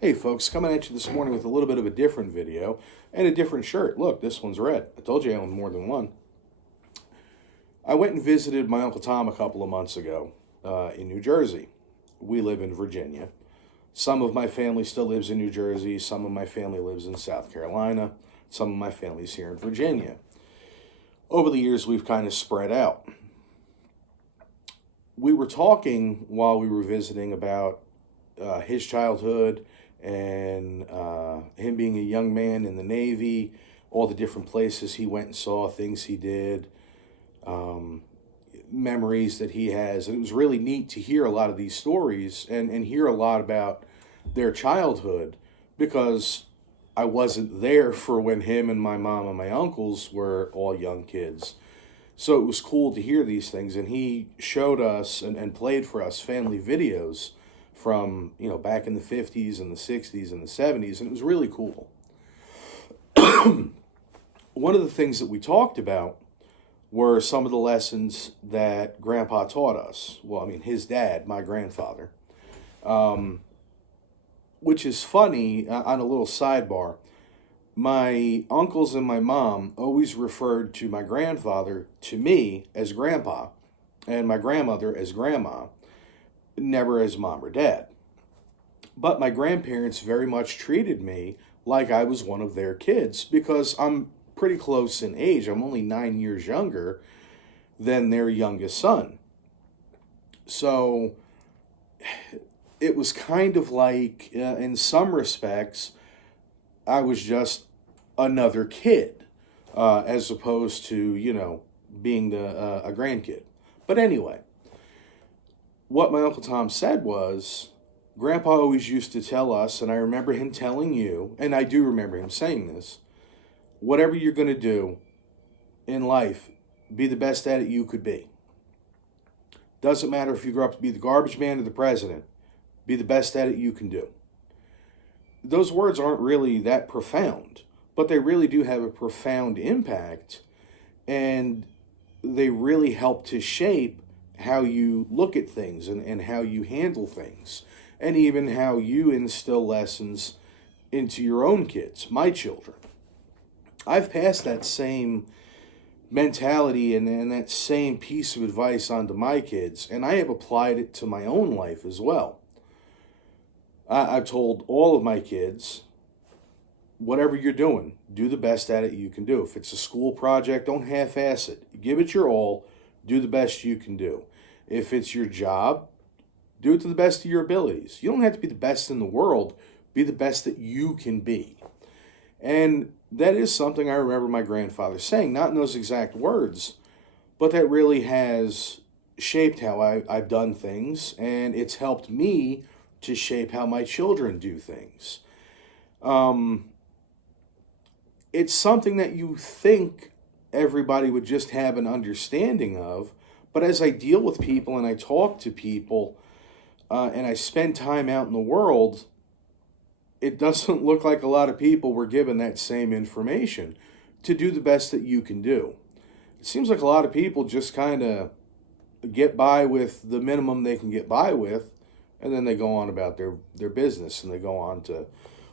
Hey folks, coming at you this morning with a little bit of a different video and a different shirt. Look, this one's red. I told you I owned more than one. I went and visited my Uncle Tom a couple of months ago in New Jersey. We live in Virginia. Some of my family still lives in New Jersey. Some of my family lives in South Carolina. Some of my family's here in Virginia. Over the years, we've kind of spread out. We were talking while we were visiting about his childhood and him being a young man in the Navy, all the different places he went and saw, things he did, memories that he has. And it was really neat to hear a lot of these stories and hear a lot about their childhood, because I wasn't there for when him and my mom and my uncles were all young kids. So it was cool to hear these things, and he showed us and played for us family videos from, back in the 50s and the 60s and the 70s, and it was really cool. One of the things that we talked about were some of the lessons that Grandpa taught us. Well, his dad, my grandfather, which is funny. On a little sidebar, my uncles and my mom always referred to my grandfather, to me, as Grandpa, and my grandmother as Grandma, never as Mom or Dad. But my grandparents very much treated me like I was one of their kids, because I'm pretty close in age. I'm only 9 years younger than their youngest son. So it was kind of like, in some respects, I was just another kid, as opposed to, being a grandkid. But anyway, what my Uncle Tom said was, Grandpa always used to tell us, and I remember him telling you, and I do remember him saying this, whatever you're going to do in life, be the best at it you could be. Doesn't matter if you grow up to be the garbage man or the president, be the best at it you can do. Those words aren't really that profound, but they really do have a profound impact, and they really help to shape how you look at things and how you handle things, and even how you instill lessons into your own kids, my children. I've passed that same mentality and that same piece of advice on to my kids, and I have applied it to my own life as well. I've told all of my kids, whatever you're doing, do the best at it you can do. If it's a school project, don't half-ass it. Give it your all. Do the best you can do. If it's your job, do it to the best of your abilities. You don't have to be the best in the world. Be the best that you can be. And that is something I remember my grandfather saying, not in those exact words, but that really has shaped how I've done things, and it's helped me to shape how my children do things. It's something that you think everybody would just have an understanding of, but as I deal with people and I talk to people and I spend time out in the world, it doesn't look like a lot of people were given that same information to do the best that you can do. It seems like a lot of people just kind of get by with the minimum they can get by with, and then they go on about their business, and they go on to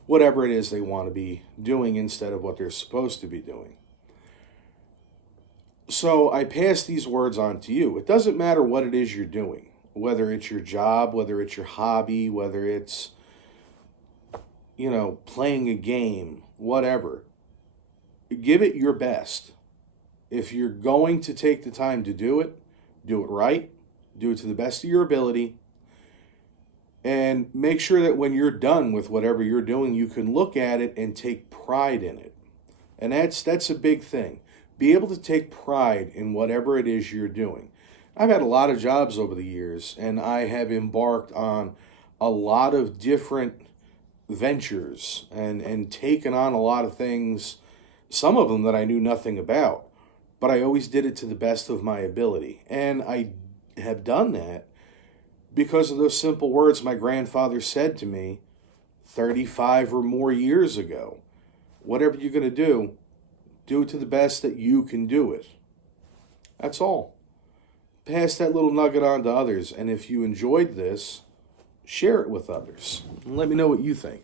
whatever it is they want to be doing instead of what they're supposed to be doing. So I pass these words on to you. It doesn't matter what it is you're doing, whether it's your job, whether it's your hobby, whether it's, playing a game, whatever. Give it your best. If you're going to take the time to do it right, do it to the best of your ability, and make sure that when you're done with whatever you're doing, you can look at it and take pride in it. And that's a big thing. Be able to take pride in whatever it is you're doing. I've had a lot of jobs over the years, and I have embarked on a lot of different ventures and taken on a lot of things, some of them that I knew nothing about, but I always did it to the best of my ability. And I have done that because of those simple words my grandfather said to me 35 or more years ago. Whatever you're going to do it to the best that you can do it. That's all. Pass that little nugget on to others. And if you enjoyed this, share it with others, and let me know what you think.